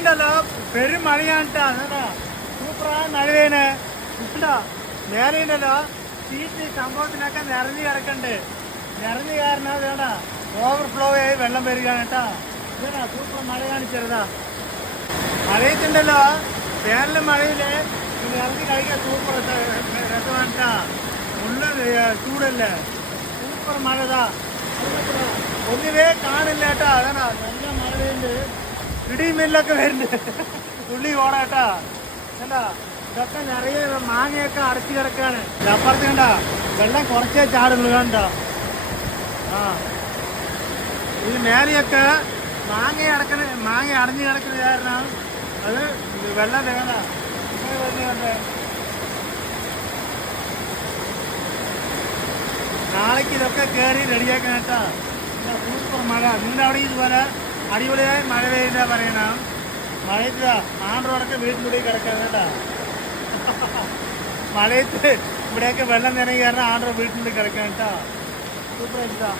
ഉണ്ടല്ലോ പെരും മഴയാണിട്ടാ. സൂപ്പറായ മഴ പെയ്യണേ. ഇട്ടാ നേരെ ഉണ്ടല്ലോ സീറ്റ് സംഭവത്തിനൊക്കെ നിറഞ്ഞു കിടക്കണ്ട്. നിറഞ്ഞു കാരണം വേണ്ട ഓവർഫ്ലോ ആയി വെള്ളം വരികയാണ് കേട്ടാ. ഇതാ സൂപ്പർ മഴ കാണിച്ചതാ. മഴയത്തുണ്ടല്ലോ വേനലും മഴയില് ഇറങ്ങി കഴിക്കാൻ സൂപ്പർ രസമാണിട്ടാ. ഉള്ള ചൂടല്ലേ. സൂപ്പർ മഴതാ. ഒന്നിവേ കാണില്ല കേട്ടാ. അതാ നല്ല മഴ പെയ്യുന്നുണ്ട്. ഇടിയും മില്ലൊക്കെ വരുന്നുണ്ട്. തുള്ളി ഓടാട്ടാ. എന്താ ഇതൊക്കെ നിറയെ മാങ്ങയൊക്കെ അടച്ചു കിടക്കാണ്. അപ്പുറത്ത് കണ്ട വെള്ളം കുറച്ചേ ചാടുള്ളൂ. കണ്ട ഈ മേലെയൊക്കെ മാങ്ങ അടഞ്ഞു കിടക്കുന്ന കാരണം അത് വെള്ളം വേണ്ട വരുന്നുണ്ട്. നാളേക്ക് ഇതൊക്കെ കയറി റെഡിയാക്കാൻ കേട്ടാ. സൂപ്പർ മഴ. നിങ്ങളുടെ അവിടെ ഇതുപോലെ അടിപൊളിയായി മഴ പെയ്യില്ല പറയണം. മഴയത്ത് ആണ്ടോടൊക്കെ വീട്ടിലൂടെ കിടക്കാൻ കേട്ടാ. മഴയത്ത് ഇവിടെയൊക്കെ വെള്ളം നിറങ്ങി കാരണം ആണ്ടോ വീട്ടിലൂടെ കിടക്കാൻ കേട്ടാ. സൂപ്പർ ആയിട്ടാ.